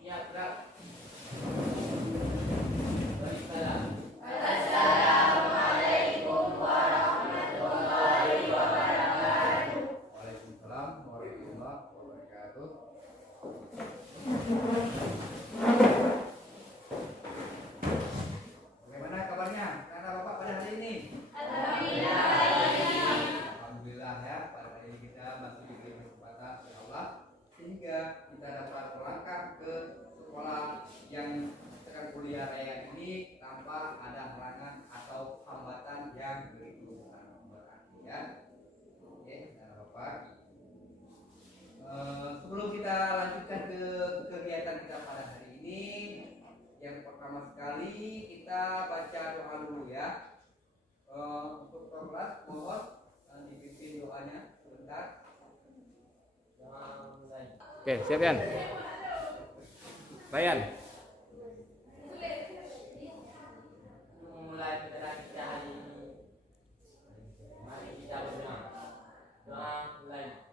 Ya, gerak. Waalaikumsalam. Assalamualaikum warahmatullahi wabarakatuh. Waalaikumsalam warahmatullahi wabarakatuh. Bagaimana kabarnya anak bapak pada hari ini? Alhamdulillah baik. Alhamdulillah ya, pada hari ini kita masih diberi kesempatan oleh Allah sehingga kita dapat melangkah ke sekolah yang sedang kuliah layak ini tanpa ada halangan atau hambatan yang begitu berarti ya. Oke, anak bapak. Sebelum kita lanjutkan ke kegiatan kita pada hari ini, yang pertama sekali kita baca doa dulu ya. Untuk kelas mohon dipimpin doanya sebentar. Oke, siap Yan. Bayan. Mulai pelajaran kita hari ini. Mari kita berdoa. Doa mulai.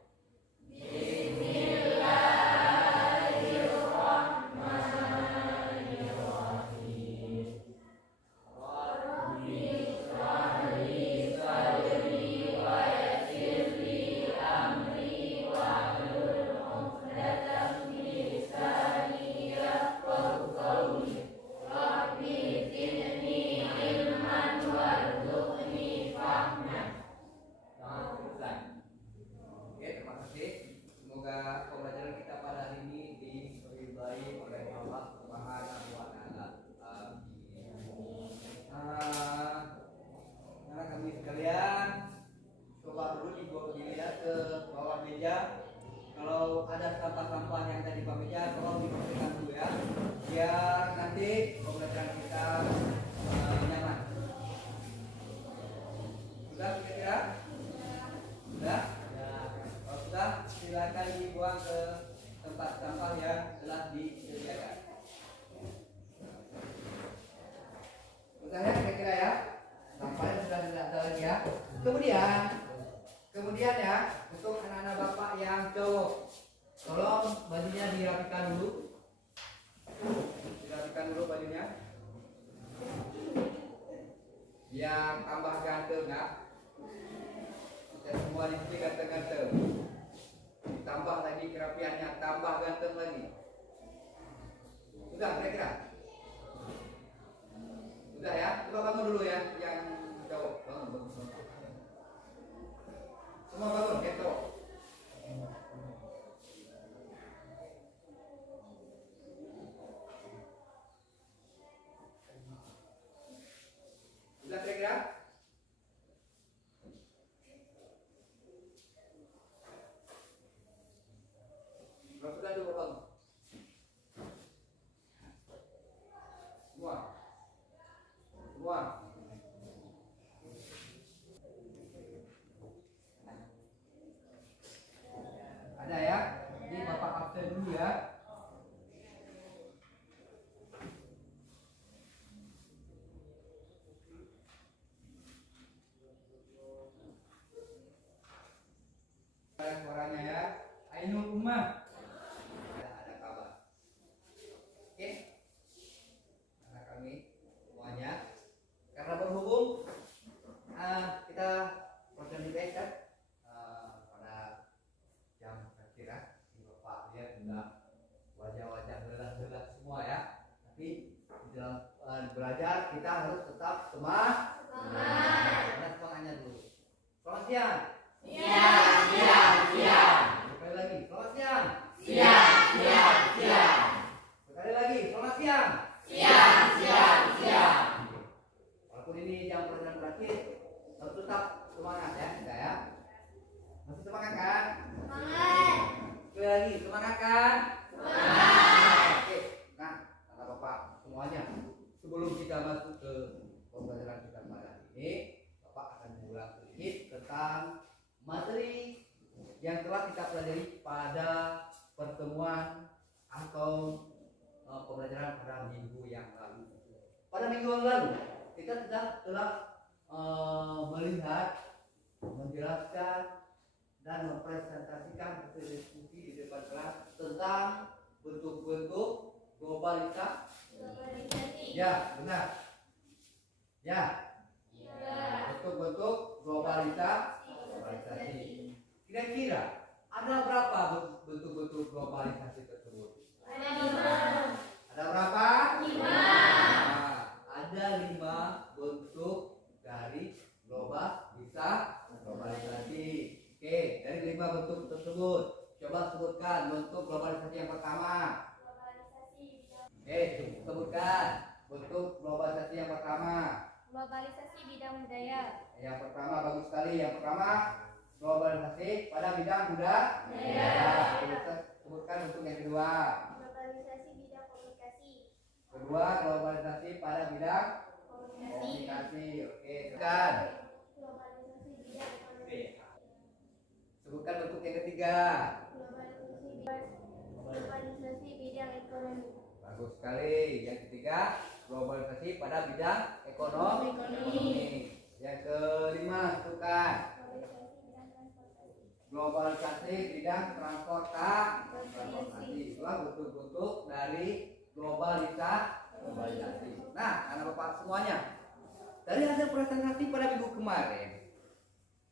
Oke, terima kasih. Semoga pembelajaran kita pada hari ini diridhai oleh Allah Subhanahu wa taala. Amin. Anak kami sekalian, coba dulu dilihat ke bawah meja. Kalau ada sampah-sampah yang ada di bawah meja, tolong dibersihkan dulu ya, biar nanti pembelajaran kita nyaman. Sudah kira-kira? Sudah? Kalau sudah, silakan dibuang ke tempat sampah yang telah disediakan. Sudah ya kira-kira ya? Sampahnya sudah tidak ada lagi ya. Kemudian ya, untuk anak-anak bapak yang cowok, tolong bajunya dirapikan dulu. Dirapikan dulu bajunya. Yang tambah ganteng ya. Kita semua di sini ganteng-ganteng. Ditambah lagi kerapiannya, tambah ganteng lagi. Sudah kira-kira? Sudah ya? Coba bangun dulu ya, yang cowok. Bangun. Semua bangun, ya cowok. Sudah kira-kira? Kalau sudah dulu bangun. Semua. Ada ya? Ini bapak absen dulu ya. Suaranya ya. Ainul Ummah. Ada kabar. Oke. Anak kami semuanya. Karena berhubung kita program di PS kan pada jam kira si bapak lihat sudah wajah-wajah lelah-lelah semua ya. Tapi di dalam belajar kita harus tetap semangat. Mana semangatnya dulu. Selamat siang. Sekali lagi, selamat siang. Sekali lagi, selamat siang. Walaupun ini jam pelajaran berakhir, harus tetap semangat ya, enggak ya? Masih semangat kan? Sekali lagi, semangat kan? Oke, nah, anak bapak semuanya, sebelum kita masuk ke pembelajaran kita pada hari ini, bapak akan mengulang sedikit tentang materi yang telah kita pelajari pada pertemuan atau pembelajaran pada minggu yang lalu. Pada minggu yang lalu kita telah melihat, menjelaskan dan mempresentasikan hasil diskusi di depan kelas tentang bentuk-bentuk globalisasi. Ya, benar. Ya, bentuk-bentuk globalisasi. Kira-kira ada berapa bentuk-bentuk globalisasi tersebut? Ada berapa? 5. Nah, ada 5 bentuk dari globalisasi. Oke, dari 5 bentuk tersebut, coba sebutkan bentuk globalisasi yang pertama. Oke, sebutkan bentuk globalisasi yang pertama. Globalisasi bidang budaya. Yang pertama bagus sekali. Yang pertama globalisasi pada bidang budaya. Sebutkan bentuk yang kedua. Globalisasi bidang komunikasi. Kedua, globalisasi pada bidang komunikasi. Oke, sebutkan. Globalisasi bidang ekonomi. Sebutkan bentuk yang ketiga. Globalisasi bidang ekonomi. Bagus sekali. Yang ketiga, globalisasi pada bidang ekonomi. Yang kelima, sebutkan. Globalisasi bidang transportasi. Itulah bentuk-bentuk dari globalisasi. Nah, anak bapak semuanya, dari hasil presentasi pada minggu kemarin,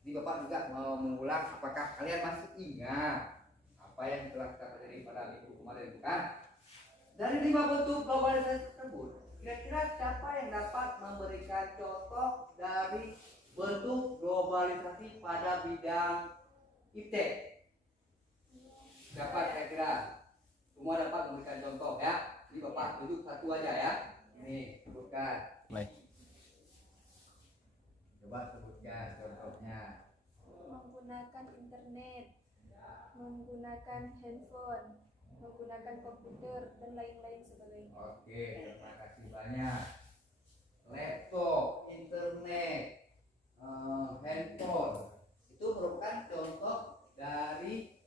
ini bapak juga mau mengulang. Apakah kalian masih ingat apa yang telah kita pelajari pada minggu kemarin, kan? Dari 5 bentuk globalisasi tersebut, kira-kira siapa yang dapat memberikan contoh dari bentuk globalisasi pada bidang IT? Dapat kira-kira? Semua dapat memberikan contoh ya. Jadi bapak tunjuk satu aja ya. Ini sebutkan. Coba sebutkan contohnya. Menggunakan internet, menggunakan handphone, menggunakan komputer dan lain-lain sebagainya. Oke, terima kasih banyak. Laptop, internet, handphone itu merupakan contoh dari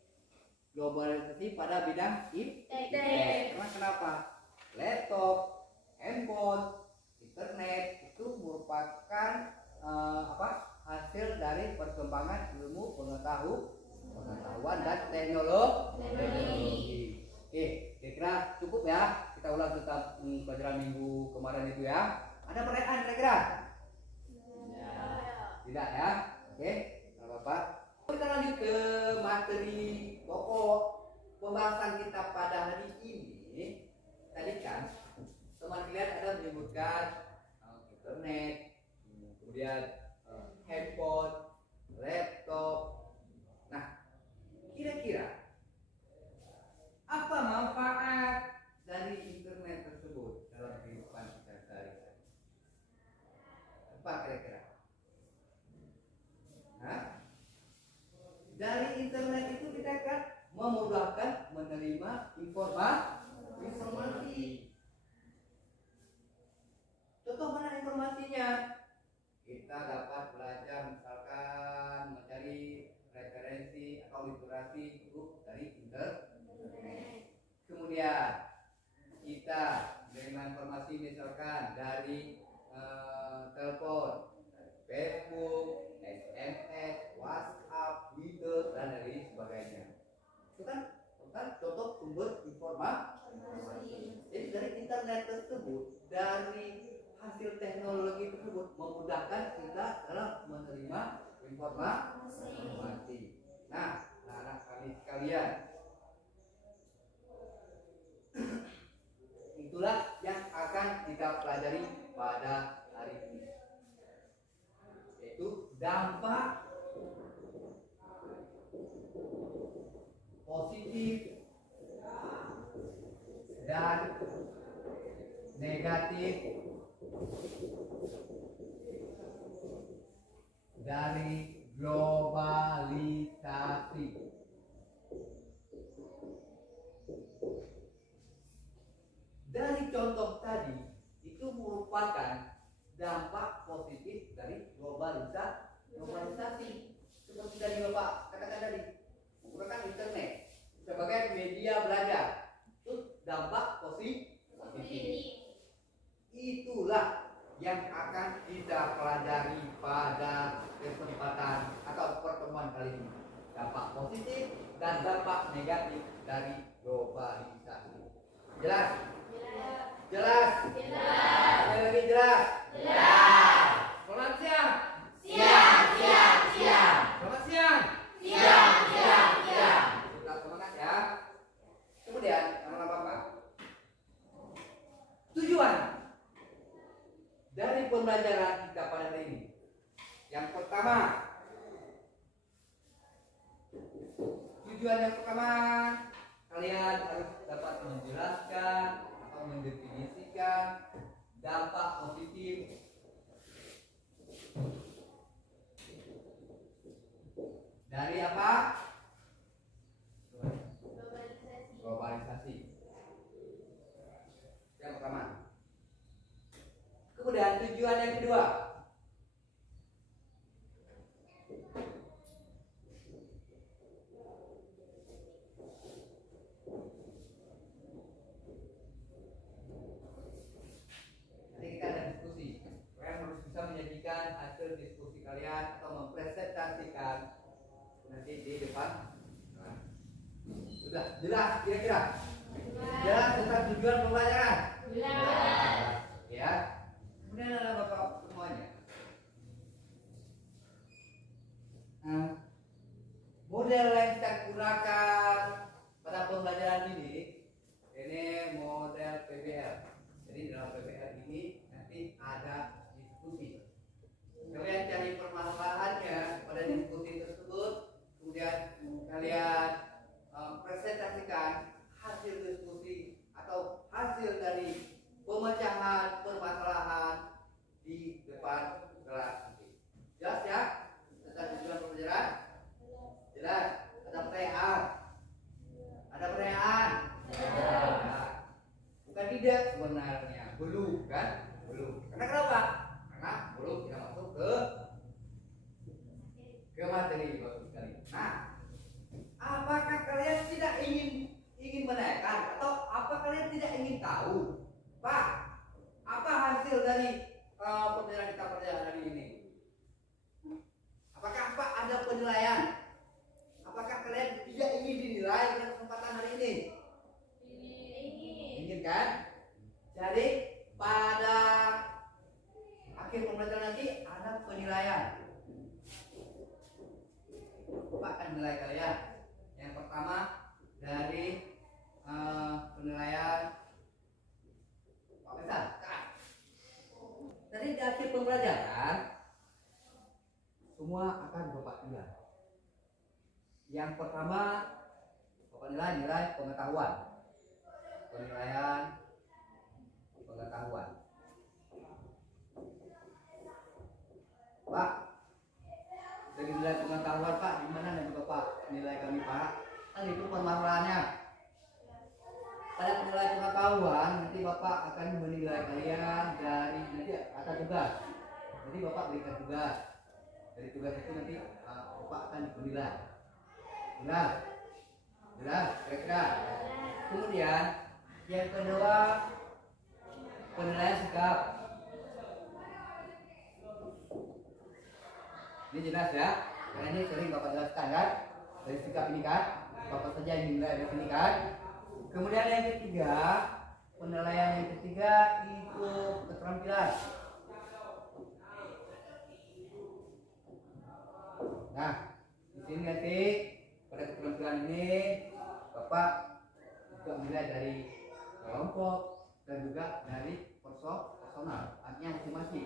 globalisasi pada bidang IT. Karena kenapa? Laptop, handphone, internet itu merupakan hasil dari perkembangan ilmu pengetahuan dan teknologi. Oke, kira-kira cukup ya. Kita ulang tentang pelajaran minggu kemarin itu ya. Ada pertanyaan kira-kira? Tidak ya? Oke, nggak apa-apa. Kita lanjut ke materi pokok pembahasan kita pada hari ini. Tadi kan teman kalian ada menyebutkan internet, kemudian handphone, laptop. Nah, kira-kira apa manfaat dari internet tersebut dalam kehidupan kita sehari-hari? Apa kira-kira? Dari internet itu kita akan memudahkan menerima informasi. Contoh mana informasinya? Kita dapat belajar misalkan mencari referensi atau literasi buku dari internet. Kemudian kita menerima informasi misalkan dari telepon, Facebook, SMS, WhatsApp, Twitter dan lain sebagainya. Itu kan contoh sumber informasi. Jadi dari internet tersebut, dari hasil teknologi tersebut memudahkan kita dalam menerima informasi. Nah, anak kami sekalian, itulah yang akan kita pelajari pada hari ini, yaitu dampak positif dan negatif dari globalisasi. Dari contoh tadi itu merupakan dampak positif dari globalisasi. Seperti tadi Bapak katakan tadi, menggunakan internet sebagai media belajar, itu dampak positif. Itulah yang akan kita pelajari pada kesempatan atau pertemuan kali ini. dampak positif dan dampak negatif dari globalisasi. Jelas? Jelas? Sekali lagi jelas? Selamat siang. Selamat siang. Tetap semangat ya. Kemudian anak-anak Bapak, tujuan dari pembelajaran kita pada hari ini. Yang pertama, kalian harus dapat menjelaskan atau mendefinisikan dampak positif dari apa? Globalisasi. Yang pertama. Kemudian tujuan yang kedua. Nanti kita ada diskusi. Kalian harus bisa menyajikan hasil diskusi kalian atau mempresentasikan nanti di depan. Sudah jelas kira-kira? Jelas tentang tujuan pembelajaran? Ya. Kemudian ada Bapak semuanya. Model yang kita gunakan pada pembelajaran ini model PBL. Jadi dalam PBL ini nanti ada diskusi. Kalian cari permasalahannya pada diskusi tersebut, kemudian kalian presentasikan hasil diskusi atau hasil dari pemecahan permasalahan di depan kelas nanti. Jelas ya? Tentang tujuan pembelajaran? Jelas? Ada pertanyaan? Ada pertanyaan? Nah, bukan tidak sebenarnya. Belum kan? Belum. Karena kenapa? Karena belum kita masuk ke materi bagus sekali. Nah, apakah kalian tidak ingin menanyakan atau apa kalian tidak ingin tahu, Pak, apa hasil dari pembelajaran kita pada hari ini? Apakah Pak ada penilaian? Apakah kalian tidak ingin dinilai pada kesempatan hari ini? Ingin kan? Jadi pada akhir pembelajaran nanti ada penilaian. Pak akan menilai kalian. Yang pertama dari penilaian Pak Besar. Jadi di akhir pembelajaran semua akan Bapak nilai. Yang pertama Bapak nilai pengetahuan. Penilaian pengetahuan. Pak, dari nilai pengetahuan Pak, gimana nanti Bapak nilai kami Pak? Kan itu permasalahannya. Pada penilaian pengetahuan nanti Bapak akan menilai kalian dari nanti atas tugas. Jadi Bapak berikan tugas. Dari tugas itu nanti Bapak akan menilai. Jelas, kira-kira. Kemudian yang kedua penilaian sikap. Ini jelas ya, karena ini sering Bapak jelaskan kan, dari sikap ini kan, Bapak saja yang dinilai dari sini kan. Kemudian yang ketiga, penilaian yang ketiga itu keterampilan. Nah, di sini nanti pada keterampilan ini Bapak juga menilai dari kelompok dan juga dari personal, artinya masing-masing.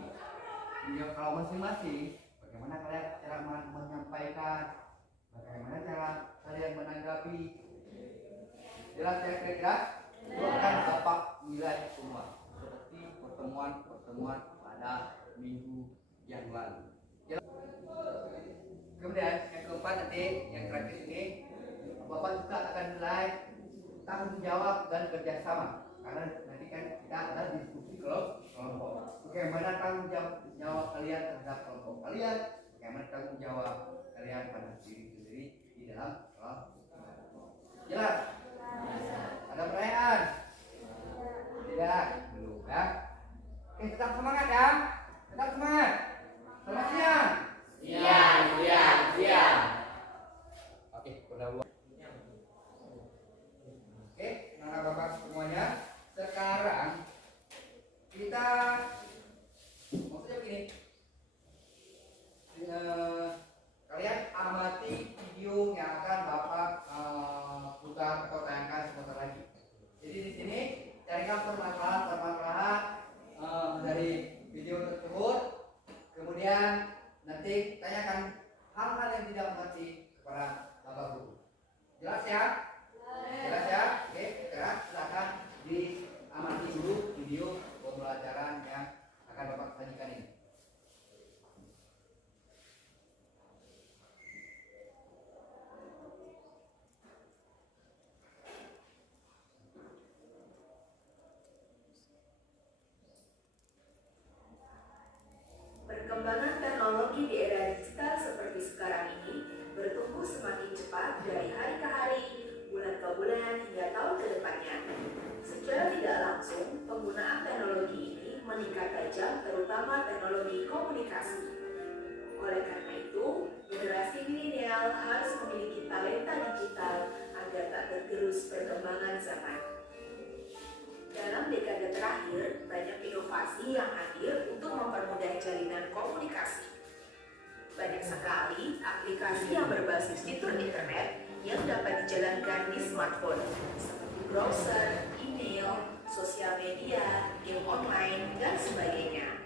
Ya, kalau masing-masing, bagaimana kalian cara menyampaikan, bagaimana cara kalian menanggapi. Jelas ya kira-kira? Itu akan Bapak nilai semua seperti pertemuan pada minggu yang lalu. Kemudian yang keempat nanti, yang terakhir ini, Bapak juga akan nilai tanggung jawab dan kerjasama. Karena nanti kan kita ada diskusi kelompok. Bagaimana tanggung jawab kalian terhadap kelompok kalian, bagaimana tanggung jawab kalian pada diri sendiri di dalam kelompok. Jelas? Ada pertanyaan? Tidak? Belum ya? Oke, tetap semangat ya. Tetap semangat. Selamat siang. Siang. teknologi komunikasi. Oleh karena itu, generasi milenial harus memiliki talenta digital agar tak tergerus perkembangan zaman. Dalam dekade terakhir, banyak inovasi yang hadir untuk mempermudah jalinan komunikasi. Banyak sekali aplikasi yang berbasis fitur internet yang dapat dijalankan di smartphone, seperti browser, email, sosial media, game online, dan sebagainya.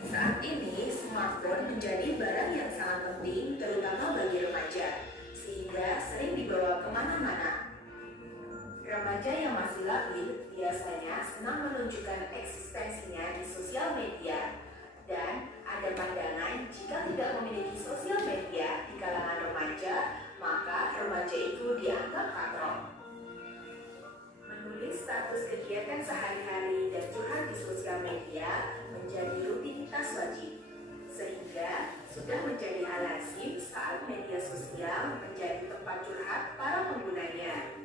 Saat ini, smartphone menjadi barang yang sangat penting terutama bagi remaja, sehingga sering dibawa kemana-mana. Remaja yang masih labil biasanya senang menunjukkan eksistensinya di sosial media, dan ada pandangan jika tidak memiliki sosial media di kalangan remaja, maka remaja itu dianggap katrok. Menulis status kegiatan sehari-hari dan curhat di sosial media menjadi rutinitas wajib, sehingga sudah menjadi hal lazim saat media sosial menjadi tempat curhat para penggunanya.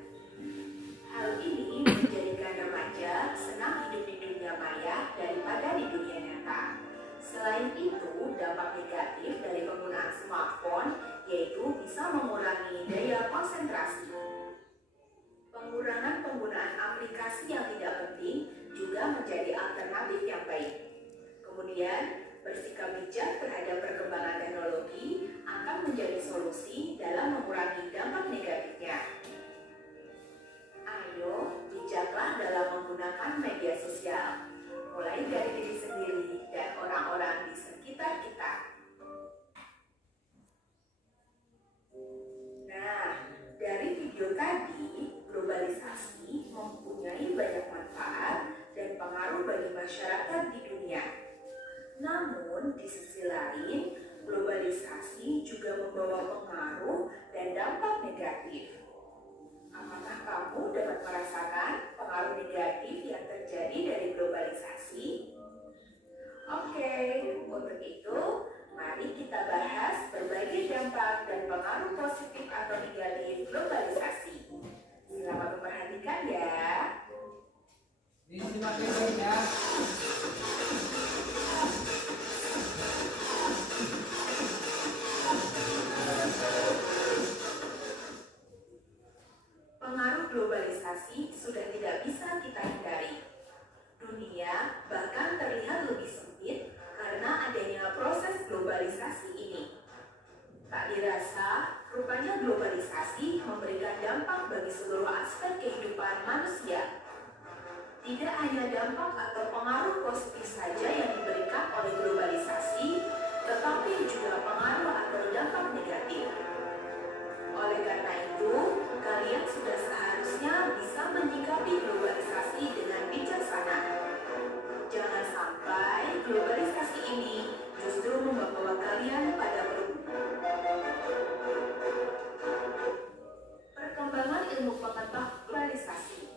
Hal ini menjadikan remaja senang hidup di dunia maya daripada di dunia nyata. Selain itu, dampak negatif dari penggunaan smartphone yaitu bisa mengurangi daya konsentrasi. Pengurangan penggunaan aplikasi yang tidak penting juga menjadi alternatif yang baik. Kemudian, bersikap bijak terhadap perkembangan teknologi akan menjadi solusi dalam mengurangi dampak negatifnya. Ayo, bijaklah dalam menggunakan media sosial, mulai dari diri sendiri dan orang-orang di sekitar kita. Nah, dari video tadi, globalisasi mempunyai banyak manfaat dan pengaruh bagi masyarakat di dunia. Namun, di sisi lain, globalisasi juga membawa pengaruh dan dampak negatif. Apakah kamu dapat merasakan pengaruh negatif yang terjadi dari globalisasi? Oke, untuk itu, mari kita bahas berbagai dampak dan pengaruh positif atau negatif globalisasi. Selamat memperhatikan ya. Disimak ya. Pengaruh globalisasi sudah tidak bisa kita hindari. Dunia bahkan terlihat lebih sempit karena adanya proses globalisasi ini. Tak dirasa, rupanya globalisasi memberikan dampak bagi seluruh aspek kehidupan manusia. Tidak hanya dampak atau pengaruh positif saja yang diberikan oleh globalisasi, tetapi juga pengaruh atau dampak negatif. Oleh karena itu, kalian sudah seharusnya bisa menyikapi globalisasi dengan bijaksana. Jangan sampai globalisasi ini justru membawa kalian pada perkembangan ilmu pengetahuan globalisasi.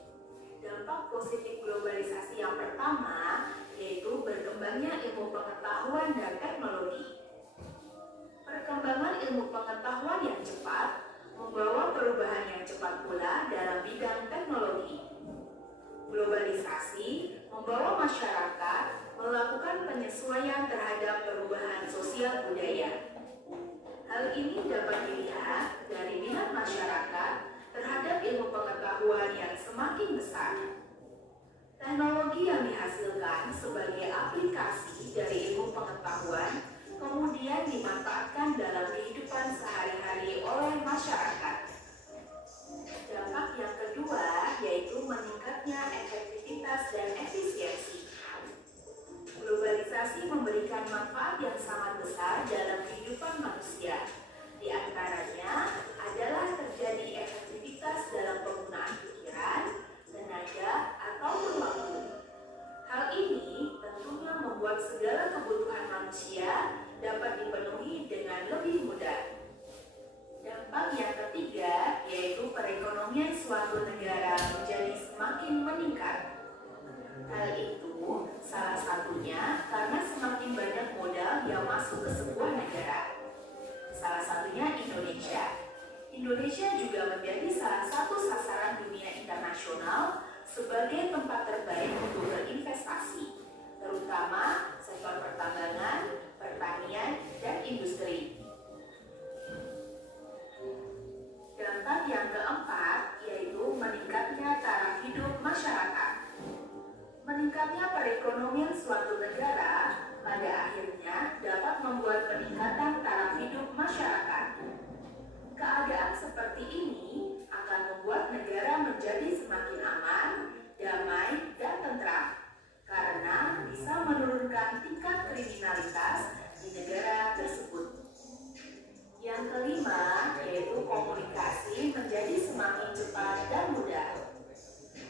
Dampak positif globalisasi yang pertama yaitu berkembangnya ilmu pengetahuan dan teknologi. Perkembangan ilmu pengetahuan yang cepat membawa perubahan yang cepat pula dalam bidang teknologi. Globalisasi membawa masyarakat melakukan penyesuaian terhadap perubahan sosial budaya. Hal ini dapat dilihat dari minat masyarakat terhadap ilmu pengetahuan yang semakin besar. Teknologi yang dihasilkan sebagai aplikasi dari ilmu pengetahuan kemudian dimanfaatkan dalam kehidupan sehari-hari oleh masyarakat. Dampak yang kedua yaitu meningkatnya efektivitas dan efisiensi. Globalisasi memberikan manfaat yang sangat besar dalam kehidupan manusia. Di antaranya adalah terjadi efektivitas dalam penggunaan pikiran, tenaga, ataupun waktu. Hal ini tentunya membuat segala kebutuhan manusia dapat dipenuhi dengan lebih mudah. Dampak yang ketiga yaitu perekonomian suatu negara menjadi semakin meningkat. Hal itu salah satunya karena semakin banyak modal yang masuk ke sebuah negara. Salah satunya Indonesia. Indonesia juga menjadi salah satu sasaran dunia internasional sebagai tempat terbaik untuk berinvestasi, terutama sektor membuat peningkatan taraf hidup masyarakat. Keadaan seperti ini akan membuat negara menjadi semakin aman, damai, dan tentram karena bisa menurunkan tingkat kriminalitas di negara tersebut. Yang kelima, yaitu komunikasi menjadi semakin cepat dan mudah.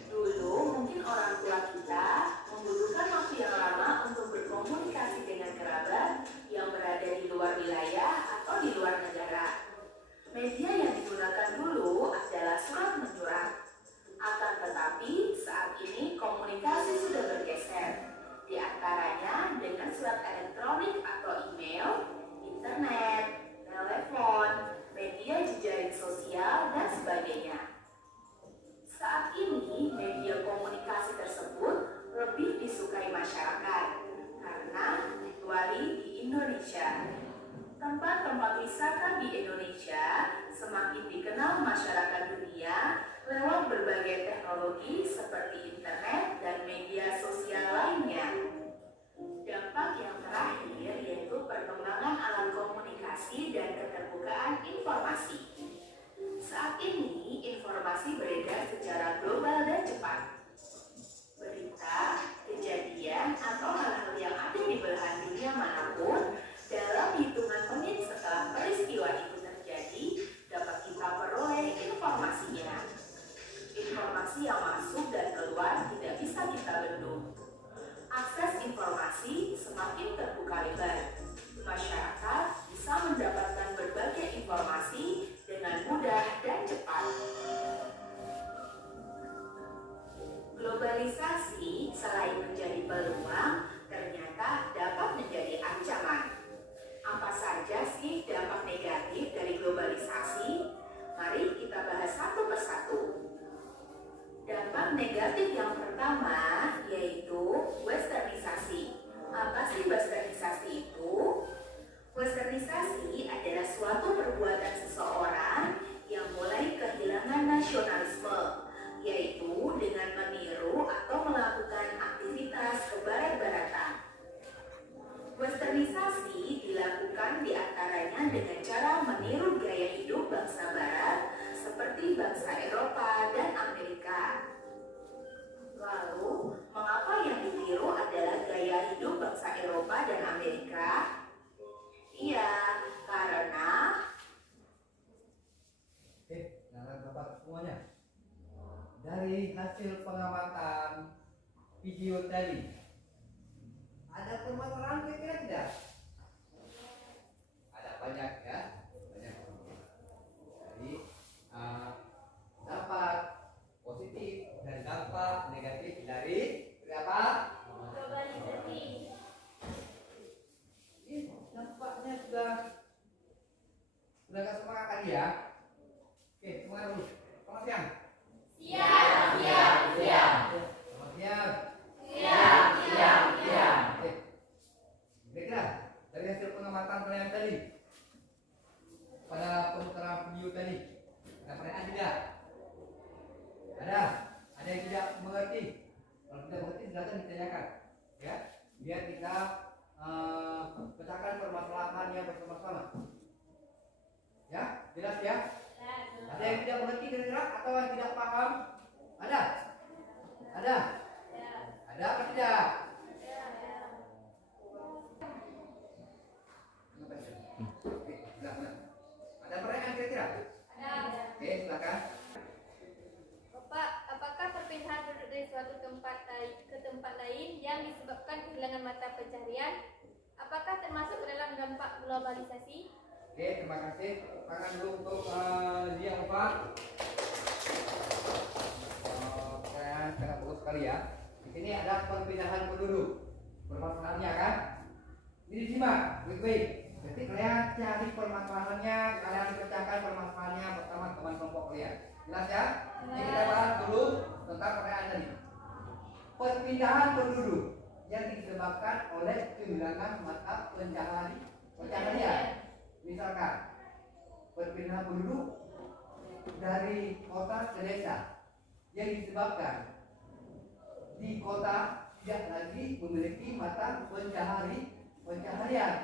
Dulu mungkin orang tua kita membutuhkan waktu yang lama untuk berkomunikasi dengan kerabat yang berada di luar wilayah atau di luar negara. Media yang digunakan dulu adalah surat menyurat. Akan tetapi saat ini komunikasi sudah bergeser, di antaranya dengan surat elektronik atau email, internet, telepon, media jejaring sosial, dan sebagainya. Saat ini media komunikasi tersebut lebih disukai masyarakat karena kecuali di Indonesia. Tempat-tempat wisata di Indonesia semakin dikenal masyarakat dunia lewat berbagai teknologi seperti internet dan media sosial lainnya. Dampak yang terakhir yaitu perkembangan alat komunikasi dan keterbukaan informasi. Saat ini informasi beredar secara global dan cepat. Berita, kejadian, atau hal-hal yang ada di belahan dunia manapun dalam hitungan menit setelah peristiwa itu terjadi dapat kita peroleh informasinya. Informasi yang masuk dan keluar tidak bisa kita bendung. Akses informasi semakin terbuka lebar. Masyarakat bisa mendapatkan berbagai informasi dengan mudah dan cepat. Globalisasi selain menjadi peluang, ternyata dapat menjadi ancaman. Apa saja sih dampak negatif dari globalisasi? Mari kita bahas satu persatu. Dampak negatif yang pertama yaitu westernisasi. Apa sih westernisasi itu? Westernisasi adalah suatu perbuatan seseorang yang mulai kehilangan nasionalisme, yaitu dengan meniru atau melakukan aktivitas kebarat-baratan. Westernisasi dilakukan diantaranya dengan cara meniru gaya hidup bangsa barat seperti bangsa Eropa dan Amerika. Lalu, mengapa yang ditiru adalah gaya hidup bangsa Eropa dan Amerika? Iya, karena Bapak semuanya, dari hasil pengamatan video tadi, ada permasalahan kira-kira tidak? Ada banyak ya, banyak. Jadi dampak positif dan dampak negatif dari apa? Globalisasi. Dampaknya sudah nggak semangat tadi ya? Oke, semangat dulu. Selamat siang. Siap, siap, siap. Selamat siang. Siap, siap, siap. Oke. Kira-kira dari hasil pengamatan kalian tadi pada pemutaran video tadi, ada pertanyaan tidak? Ada yang tidak mengerti? Kalau tidak mengerti silakan ditanyakan, ya. Biar kita pecahkan permasalahannya bersama-sama. Ya, jelas ya? Ada yang tidak mengerti kira-kira atau yang tidak paham? Ada? Ada? Ada apa tidak? Oke, silakan. Ada pertanyaan kira-kira? Oke, silakan. Bapak, apakah perpindahan penduduk dari suatu tempat ke tempat lain yang disebabkan kehilangan mata pencaharian, apakah termasuk dalam dampak globalisasi? Oke, terima kasih. Tangan dulu untuk dia Pak. Saya sangat bagus sekali ya. Di sini ada perpindahan penduduk. Permasalahannya kan? Ini disimak baik-baik. Jadi kalian cari permasalahannya, kalian pecahkan permasalahannya bersama teman kelompok kalian. Jelas ya? Ini kita bahas dulu tentang pertanyaan tadi. Perpindahan penduduk yang disebabkan oleh kehilangan mata pencaharian. Misalkan perpindahan penduduk dari kota ke desa yang disebabkan di kota tidak lagi memiliki mata pencaharian.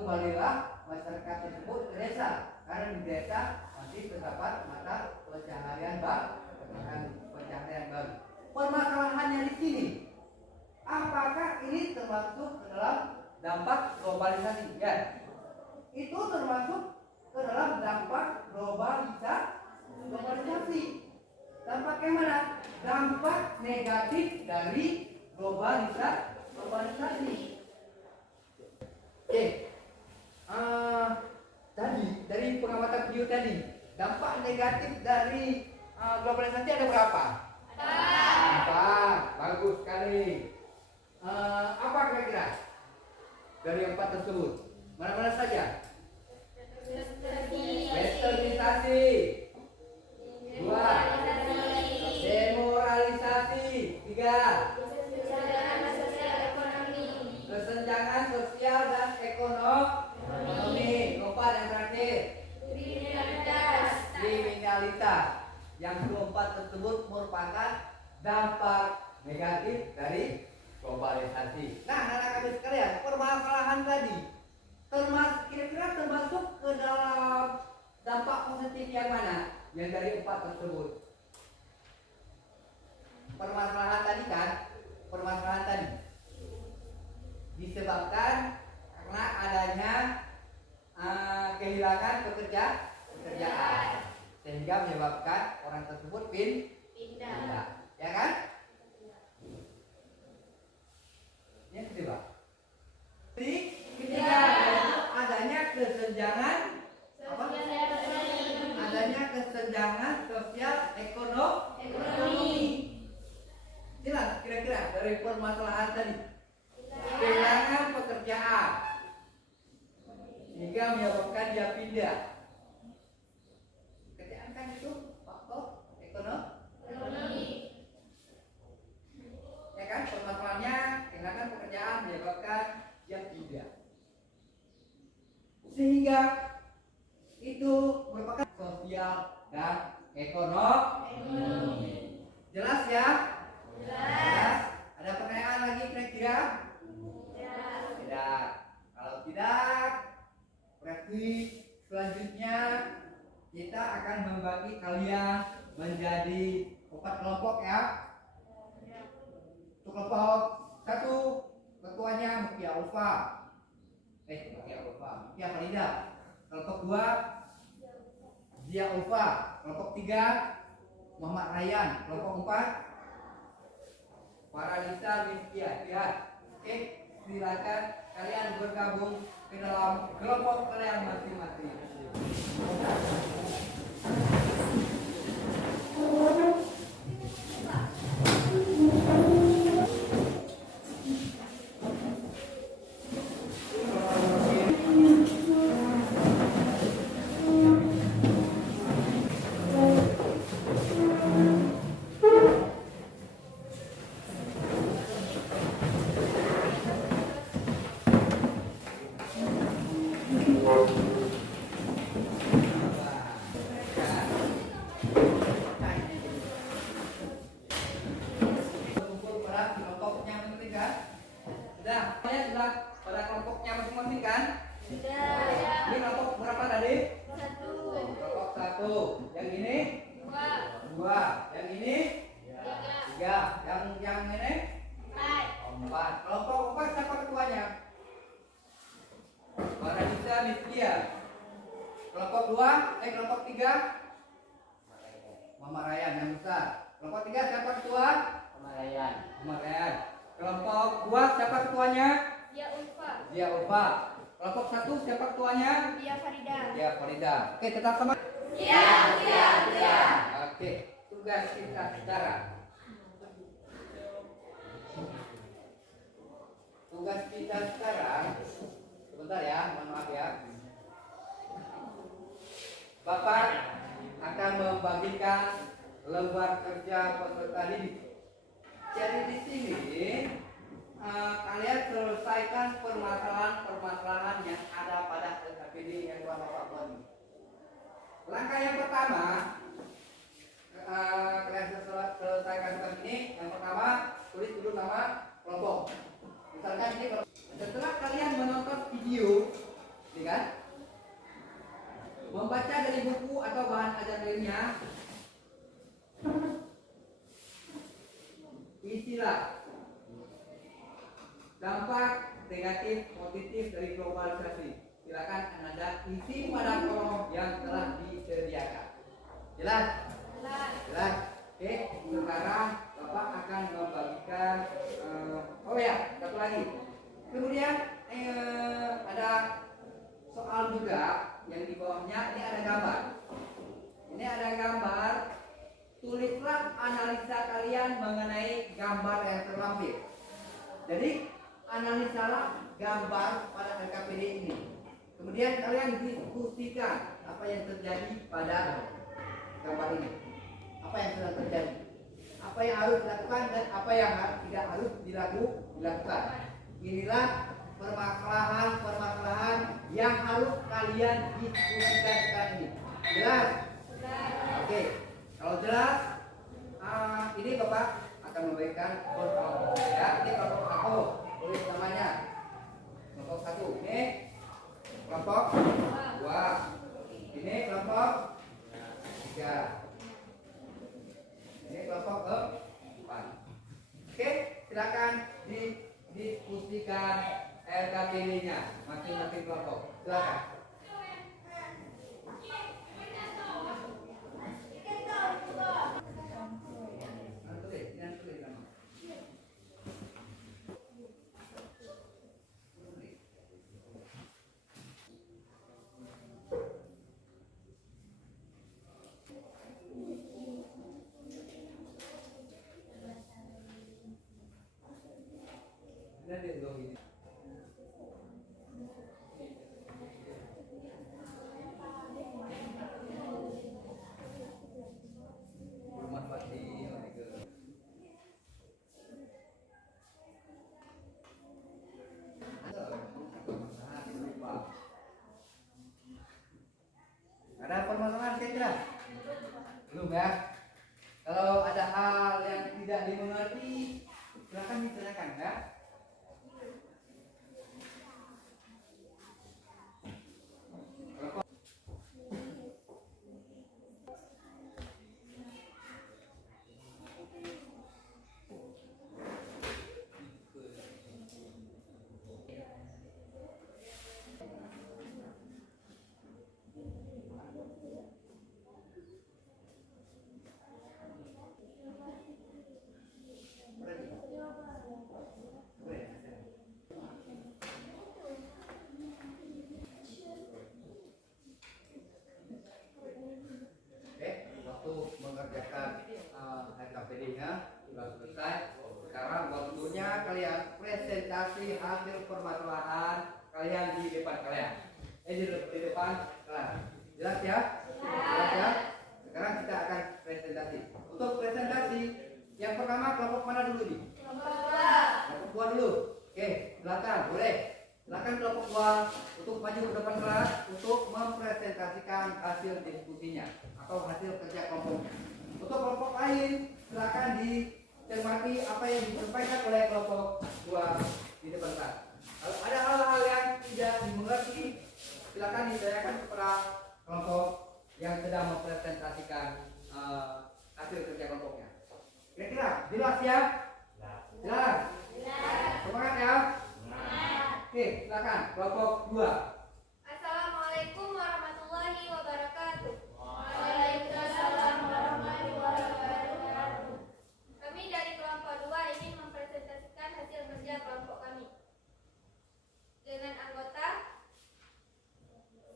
kembalilah masyarakat tersebut ke desa, karena di desa masih terdapat mata pencaharian baru. Permasalahannya di sini, apakah ini termasuk ke dalam dampak globalisasi? Ya, itu termasuk ke dalam dampak globalisasi. Dampak yang mana? Dampak negatif dari globalisasi. Oke. Tadi dari pengamatan video tadi, dampak negatif dari globalisasi ada berapa? Empat. Bagus sekali. Apa kira-kira dari 4 tersebut? Mana-mana saja? Westernisasi. 2. Demoralisasi. 3. Kesenjangan sosial dan ekonomi. 4 yang terakhir. Kriminalitas. Yang keempat tersebut merupakan dampak negatif dari globalisasi. Nah, anak-anak kami sekalian, permasalahan tadi kira-kira termasuk ke dalam dampak positif yang mana? Yang dari 4 tersebut. Permasalahan tadi disebabkan karena adanya kehilangan pekerjaan, sehingga menyebabkan orang tersebut pindah, ya kan? Yang kedua, adanya kesenjangan sosial ekonomi. Jelas kira-kira dari permasalahan tadi, kehilangan pekerjaan sehingga menyebabkan dia pindah. Pekerjaan kan itu faktor ekonomi. Ya kan, permasalahannya kehilangan pekerjaan menyebabkan dia pindah. Sehingga itu merupakan sosial dan ekonomi. Jelas ya? Jelas. Ada pertanyaan lagi kira-kira? Tidak. Kalau tidak, berarti selanjutnya kita akan membagi kalian menjadi 4 kelompok ya. Untuk kelompok 1, ketuanya Mutia Ulfa. Mutia Farida. Kelompok 2, Zia Ulfa. Kelompok 3, Muhammad Rayyan. Kelompok 4, Faralisa Rizkia. Oke, silakan kalian bergabung ke dalam kelompok kalian masing-masing. Kelompok 3 Muhammad Rayyan yang besar. Kelompok 3 siapa ketua? Muhammad Rayyan. Kelompok 2 siapa ketuanya? Zia Ulfa. Kelompok 1 siapa ketuanya? Dia Farida. Oke, tetap sama. Oke, tugas kita sekarang. Sebentar ya, mohon maaf ya. Bapak akan membagikan lembar kerja peserta didik. Jadi di sini kalian selesaikan permasalahan yang ada pada SKPD yang Bapak buat. Langkah yang pertama, kalian selesaikan tugas ini. Yang pertama, tulis dulu nama kelompok. Misalkan ini, setelah kalian menonton video positif dari globalisasi. Silakan Anda isi pada kolom yang telah disediakan. Jelas? Jelas. Oke, sekarang Bapak akan membagikan oh ya, satu lagi. Kemudian ada soal juga yang di bawahnya ini ada gambar. Ini ada gambar. Tulislah analisa kalian mengenai gambar yang terlampir. Jadi analisalah gambar pada LKPD ini. Kemudian kalian diskusikan apa yang terjadi pada gambar ini. Apa yang sedang terjadi? Apa yang harus dilakukan dan apa yang tidak harus dilakukan. Inilah permasalahan yang harus kalian diskusikan sekarang ini. Jelas? Oke. Kalau jelas, ini Bapak akan memberikan kelompok. Ya, ini kelompok aku. Tulis namanya. Kelompok 1. Ini kelompok 2. Ini kelompok 3. Ini kelompok keempat. Oke, silakan didiskusikan LKPD-nya masing-masing kelompok. Silakan. Ada permasalahan kira-kira? Belum ya? Kalau ada hal yang tidak dimengerti, silakan ditanyakan ya. LKPD-nya sudah selesai. Sekarang waktunya kalian presentasi hasil permasalahan kalian di depan kalian. Di depan kelas. Jelas ya? Jelas ya? Sekarang kita akan presentasi. Untuk presentasi, yang pertama kelompok mana dulu nih? Kelompok 2 dulu. Oke, silakan, boleh. Silakan kelompok 2 untuk maju ke depan kelas untuk mempresentasikan hasil diskusinya atau hasil kerja kelompoknya. Untuk kelompok lain, silakan dicermati apa yang disampaikan oleh kelompok 2 di depan kelas. Kalau ada hal-hal yang tidak dimengerti, silakan ditanyakan kepada kelompok yang sedang mempresentasikan hasil kerja kelompoknya. Kira-kira jelas ya? Jelas? Semangat ya? Oke, silakan kelompok 2. Assalamualaikum warahmatullahi wabarakatuh. Waalaikumsalam warahmatullahi wabarakatuh. Kami dari kelompok 2 ingin mempresentasikan hasil kerja kelompok kami. Dengan anggota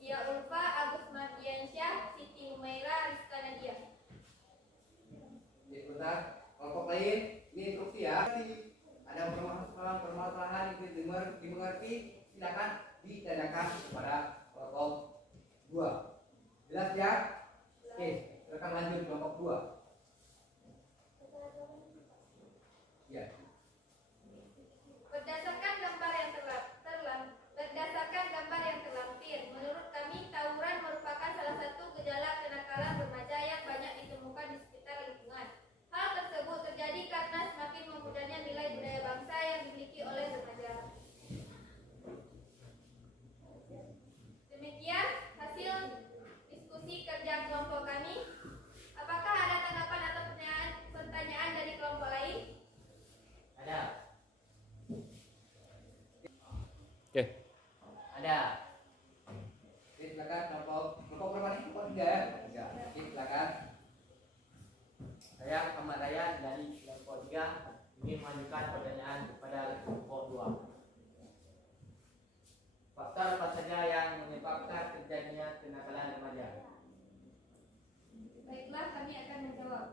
Dia Ulfa, Agus Mardiansyah, Siti Humaira, Rizka Nadia. Sebentar, kelompok lain, ini instruksi ya. Ada permasalahan yang dimengerti, silakan ditanyakan kepada kelompok 2. Jelas ya? Oke, silakan lanjut kelompok 2. Ya. Berdasarkan gambar yang terlampir, menurut kami tawuran merupakan salah satu gejala kenakalan remaja yang banyak ditemukan di sekitar lingkungan. Hal tersebut terjadi karena semakin memudahnya nilai budaya bangsa yang dimiliki oleh remaja. Demikian hasil diskusi kerja kelompok kami. Apakah ada Ada. Oke, silakan kelompok berapa nih? Kelompok 3 ya? 3. Oke, silakan. Saya Muhammad Ryan dari kelompok 3 ingin mengajukan pertanyaan kepada kelompok 2. Faktor apa saja yang menyebabkan terjadinya kenakalan remaja? Baiklah, kami akan menjawab.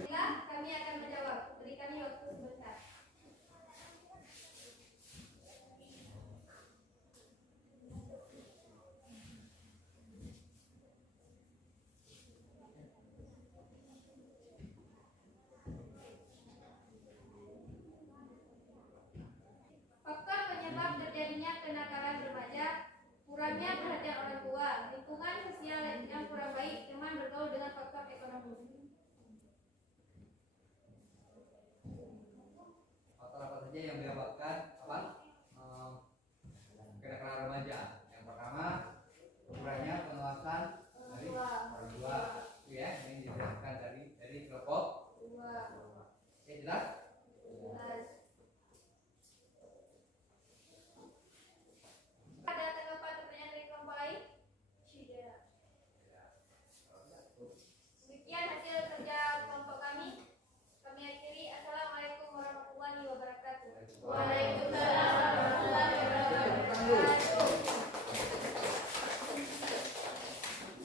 Baiklah, kami akan menjawab. Beri kami waktu sebentar. Faktor penyebab terjadinya kenakalan remaja: kurangnya perhatian orang tua, lingkungan sosial yang kurang baik, teman bergaul dengan faktor ekonomi. Faktor apa saja yang menyebabkan apa? Kenakalan remaja. Yang pertama, kurangnya pengawasan dari orang tua. Itu ya, yang dijelaskan dari kelompok. Oke, jelas? Ada tanggapan pertanyaan dari kelompok lain? Tidak. Demikian hasil kerja kelompok kami. Kami akhiri. Assalamualaikum warahmatullahi wabarakatuh. Waalaikumsalam warahmatullahi wabarakatuh.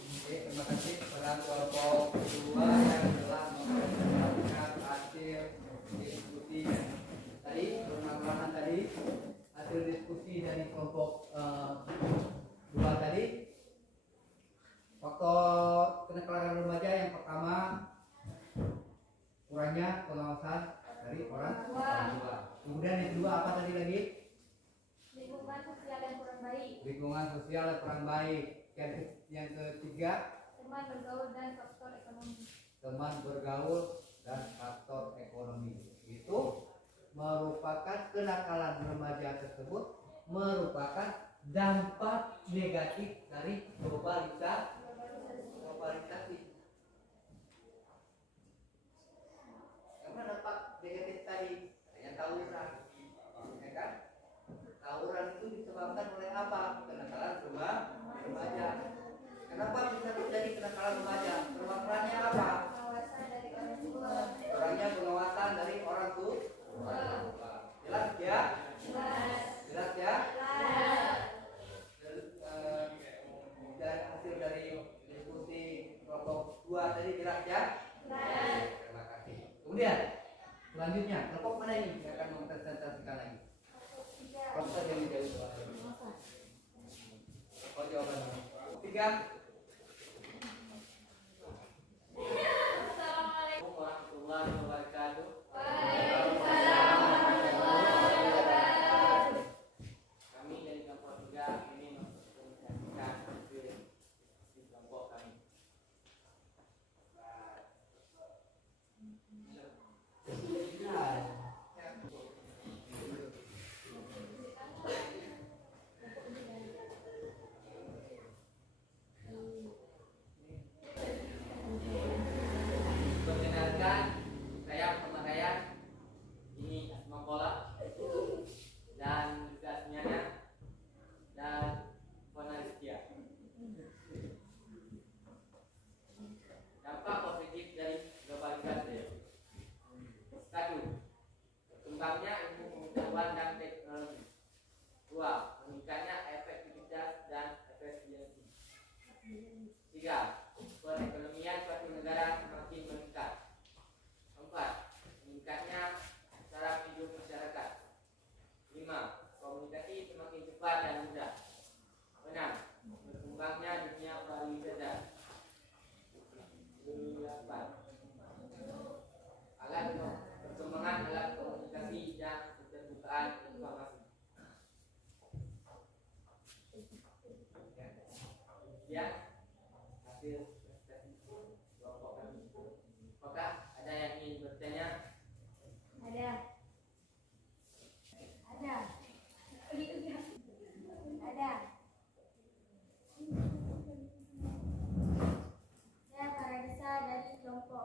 Oke, terima kasih kepada kelompok 2 yang telah memperlihatkan hasil diskusi tadi, permasalahan tadi, hasil diskusi dari kelompok 2 tadi. Faktor kenakalan remaja yang pertama, kurangnya pengawasan dari orang tua. Kemudian yang kedua apa tadi lagi? Lingkungan sosial yang kurang baik, Lingkungan sosial yang kurang baik. Yang ketiga, teman bergaul dan faktor ekonomi. teman bergaul dan faktor ekonomi. Itu merupakan kenakalan remaja tersebut merupakan dampak negatif dari globalisasi. Karena dampak negatif tadi yang tawuran, ya kan? Tawuran itu disebabkan oleh apa? Kenakalan remaja. Kenapa bisa terjadi kenakalan remaja? Permasalahannya apa? Pengawasan dari orang tua. Kurangnya pengawasan dari orang tua. Jelas ya? Jelas ya? Dan hasil dari diskusi kelompok 2 tadi jelas ya? Terima kasih. Kemudian selanjutnya kelompok mana ini yang akan mempresentasikan lagi? Kelompok yang dijawab. Oh, jawabannya. 3. Assalamualaikum warahmatullahi wabarakatuh. Waalaikumsalam warahmatullahi wabarakatuh. Kami dari kelompok 3 ini mempresentasikan hasil di kelompok kami.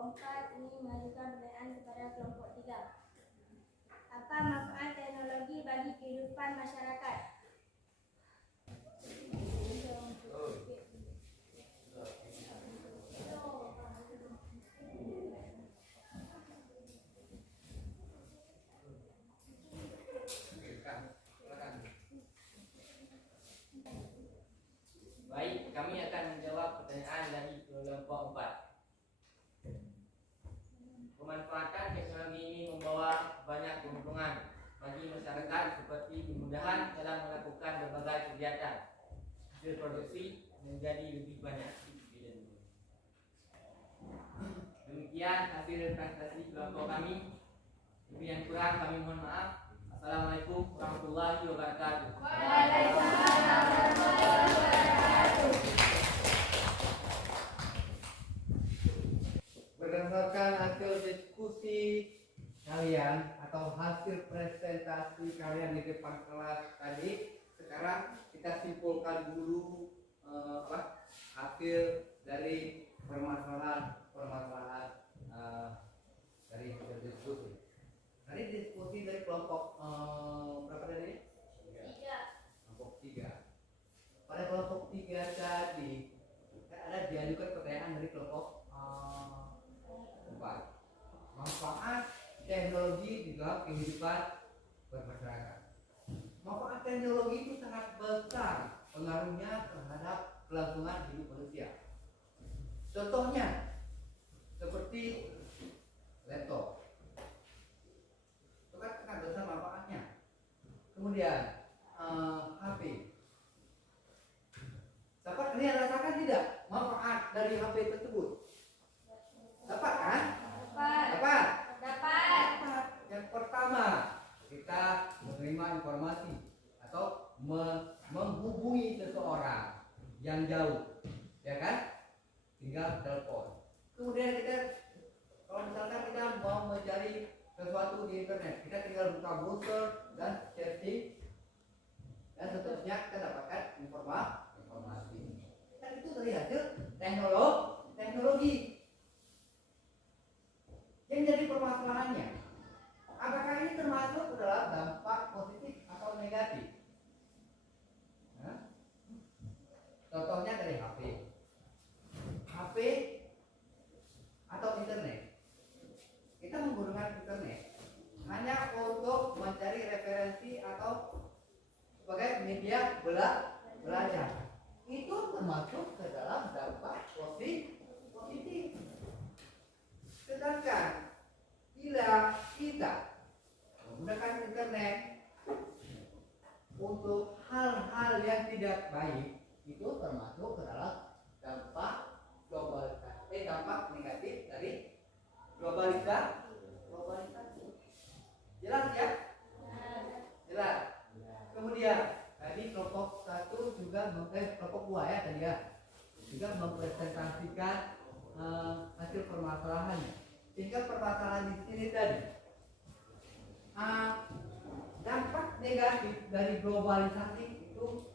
kelompok 4 ini mengajukan pertanyaan kepada kelompok 3. Apa manfaat teknologi bagi kehidupan masyarakat? Baik, kami akan menjawab pertanyaan dari kelompok 4. Pemanfaatan teknologi ini membawa banyak keuntungan bagi masyarakat seperti kemudahan dalam melakukan berbagai kegiatan, hasil produksi menjadi lebih banyak. Demikian hasil presentasi kelompok kami. Lebih yang kurang kami mohon maaf. Assalamualaikum warahmatullahi wabarakatuh. Waalaikumsalam warahmatullahi wabarakatuh. Berdasarkan hasil diskusi kalian atau hasil presentasi kalian di depan kelas tadi, sekarang kita simpulkan dulu hasil dari permasalahan dari hasil diskusi. Tadi diskusi dari kelompok berapa tadi? 3. Kelompok 3. Pada kelompok 3 tadi ada diajukan pertanyaan dari kelompok 4. Manfaat teknologi di dalam kehidupan bermasyarakat. Manfaat teknologi itu sangat besar pengaruhnya terhadap kelangsungan hidup manusia. Contohnya seperti laptop. Itu kan sangat besar manfaatnya. Kemudian HP. Dapat kalian rasakan tidak manfaat dari HP tersebut? Dapat kan? Dapat. Yang pertama, kita menerima informasi atau menghubungi seseorang yang jauh, ya kan? Tinggal telepon. Kemudian kita, kalau misalkan kita mau mencari sesuatu di internet, kita tinggal buka browser dan searching, dan seterusnya kita dapatkan informasi. Dan itu dari hasil teknologi. Yang jadi permasalahannya, apakah ini termasuk dalam dampak positif atau negatif? Contohnya dari HP atau internet. Kita menggunakan internet hanya untuk mencari referensi atau sebagai media belajar. Itu termasuk ke dalam dampak positif. Sedangkan bila kita menggunakan internet untuk hal-hal yang tidak baik, itu termasuk ke dalam dampak dampak negatif dari globalisasi. Jelas ya? Jelas. Kemudian tadi kelompok 1 juga kelompok 2 ya tadi ya, juga mempresentasikan hasil permasalahannya. Sehingga permasalahan di sini tadi dampak negatif dari globalisasi itu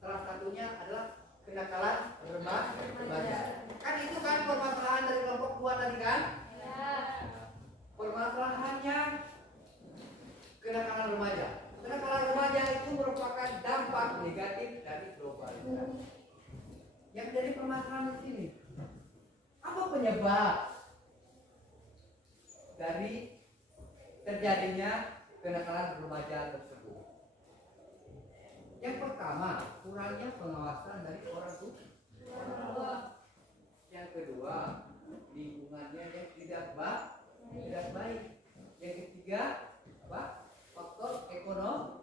salah satunya adalah kenakalan remaja. Kan itu kan permasalahan dari kelompok 2 tadi kan? Ya. Permasalahannya kenakalan remaja. Kenakalan remaja itu merupakan dampak negatif dari globalisasi. Yang jadi permasalahan di sini, apa penyebab dari terjadinya kenakalan remaja tersebut? Yang pertama, kurangnya pengawasan dari orang tua. Yang kedua, lingkungannya yang tidak baik. Yang ketiga, faktor ekonomi.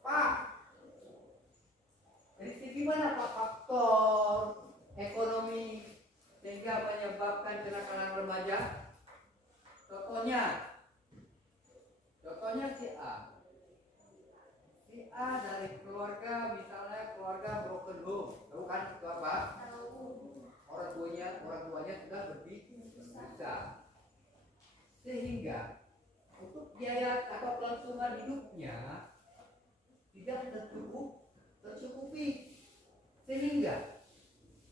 Pak, dari segi mana Pak faktor ekonomi sehingga menyebabkan kenakalan remaja? Contohnya si A dari keluarga, misalnya keluarga broken home, tahu kan itu apa? Orang tuanya sudah berpisah, sehingga untuk biaya atau kelangsungan hidupnya tidak tercukupi, sehingga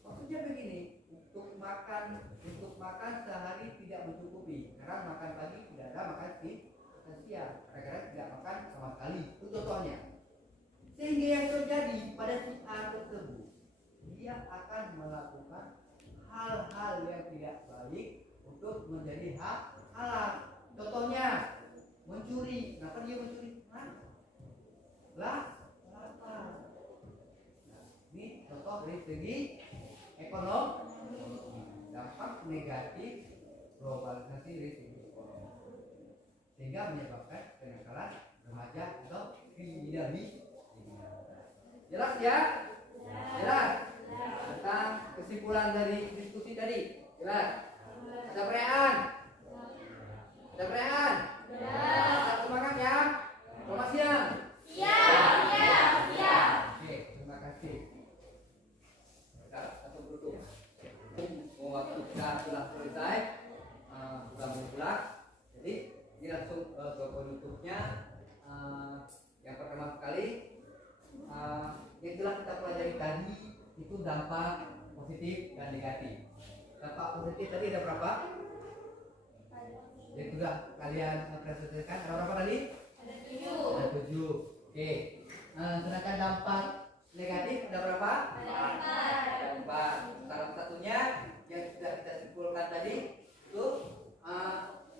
maksudnya begini, untuk makan untuk makan sehari tidak mencukupi karena makan pagi tidak ada, makan siang kadang-kadang tidak makan sama sekali. Itu contohnya. Sehingga yang terjadi pada si A tersebut, dia akan melakukan hal-hal yang tidak baik untuk menjadi halal. Contohnya mencuri. Kenapa dia mencuri? Lapar. Nah, ini contoh dari segi ekonomi. Dampak negatif globalisasi dari segi ekonomi, sehingga menyebabkan kenakalan remaja atau kriminalitas. Jelas ya? Jelas? Tentang kesimpulan dari diskusi tadi. Jelas? Ada pertanyaan? Ada pertanyaan? Tetap semangat ya. Selamat siang. Oke, terima kasih. Satu tutup. Waktu kita sudah selesai, sudah mau pulang. Jadi ini langsung ke penutupnya. Yang pertama sekali, yang telah kita pelajari tadi itu dampak positif dan negatif. Dampak positif tadi ada berapa? Yang sudah kalian presentasikan ada berapa tadi? Ada 7. Oke. Sedangkan dampak negatif ada berapa? Ada 4. Salah satunya yang sudah kita simpulkan tadi itu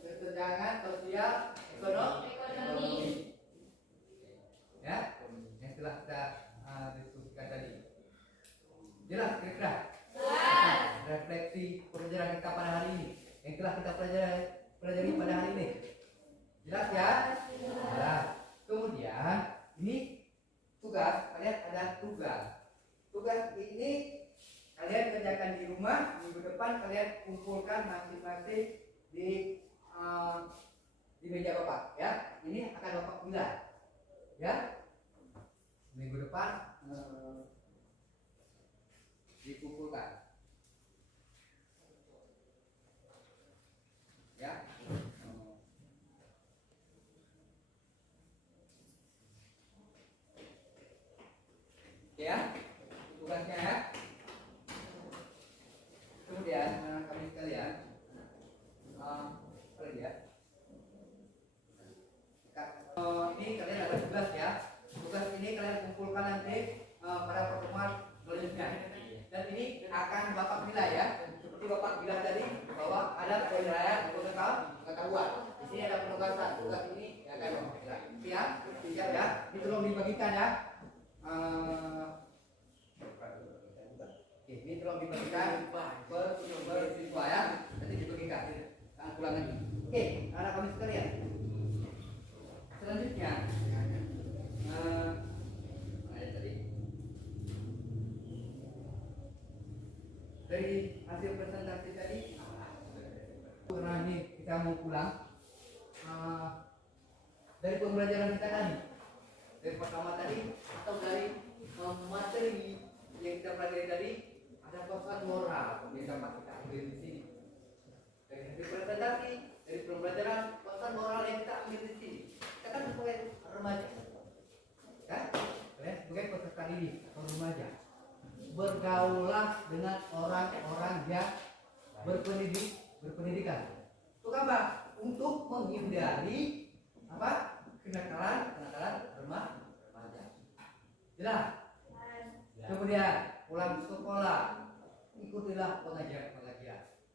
kesenjangan sosial ekonomi. Ya, yang telah kita diskusikan tadi. Jelas kira-kira? Refleksi pelajaran kita pada hari ini yang telah kita pelajari pada hari ini. Jelas ya? Jelas. Kemudian ini tugas, kalian ada tugas. Tugas ini kalian kerjakan di rumah. Minggu depan kalian kumpulkan masing-masing di meja Bapak ya. Ini akan Bapak bilang ya. Minggu depan dikumpulkan ya. Ya, tugasnya ya. Kemudian kami sekalian, ini kalian ada tugas ya. Tugas ini kalian kumpulkan nanti pada pertemuan selanjutnya. Dan ini akan Bapak nilai ya. Seperti Bapak bilang tadi bahwa ada penilaian untuk pengetahuan. Di sini ada penugasan. Tugas ini akan Bapak nilai. Siap? Siap ya. Ini tolong dibagikan ya. Ini tolong dibagikan per siswa ya. Nanti dibagikan ulangan ini. Oke, anak kami sekalian. Selanjutnya, dari hasil presentasi tadi, karena ini kita mau pulang dari pembelajaran kita tadi, dari pertama tadi atau dari materi yang kita pelajari tadi, ada pesan moral yang dapat kita ambil di sini. Dari hasil presentasi, dari pembelajaran, pesan moral yang kita ambil di sini. Kita kan sebagai remaja, kan? Kalian sebagai peserta didik atau remaja, bergaulah dengan orang-orang yang berpendidikan. Untuk apa? Untuk menghindari apa? Kenakalan remaja. Jelas? Kemudian pulang sekolah, ikutilah pengajian.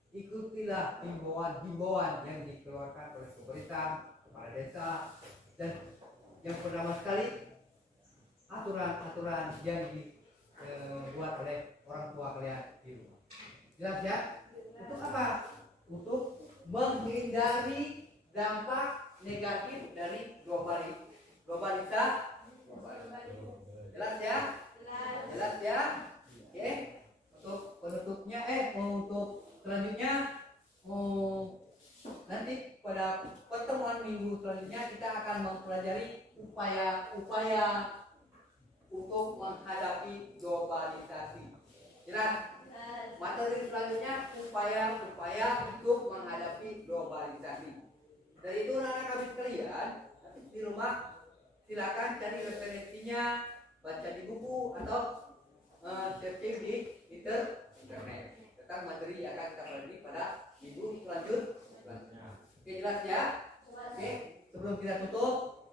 Ikutilah himbauan yang dikeluarkan oleh pemerintah, kepala desa, dan yang pertama sekali aturan-aturan yang dibuat oleh orang tua kalian di rumah. Jelas ya? Untuk apa? Untuk menghindari dampak negatif dari globalisasi. Jelas ya? Jelas ya? Oke. Untuk penutupnya untuk selanjutnya nanti pada pertemuan minggu selanjutnya kita akan mempelajari upaya-upaya untuk menghadapi globalisasi. Jelas? Materi selanjutnya upaya-upaya untuk menghadapi globalisasi. Dari itu anak-anak kami sekalian, nanti di rumah silakan cari referensinya, baca di buku atau searching di internet. tentang materi yang akan kita pelajari pada minggu selanjutnya. Oke, jelas ya? Oke, sebelum kita tutup,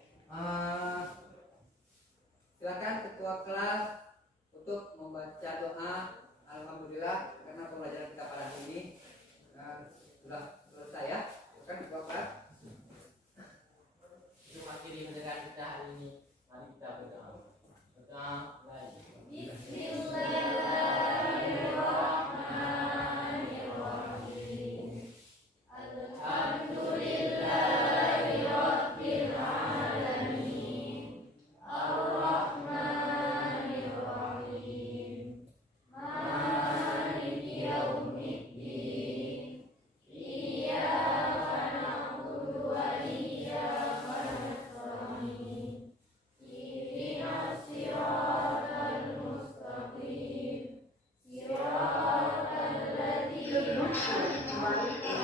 silakan ketua kelas untuk membaca doa alhamdulillah karena pembelajaran kita pada hari ini sudah selesai ya. Silakan ketua kelas. Untuk akhiri mendengar kita hari ini, mari kita berdoa. Berdoa lagi. Bismillahirrahmanirrahim. Alhamdulillahirabbil alamin. Ar-Rahmanir-Rahim. Maliki yaumiddin. Iyyaka na'budu wa iyyaka nasta'in. Ihdinas siratal mustaqim. Siratal ladzina Connection to Malik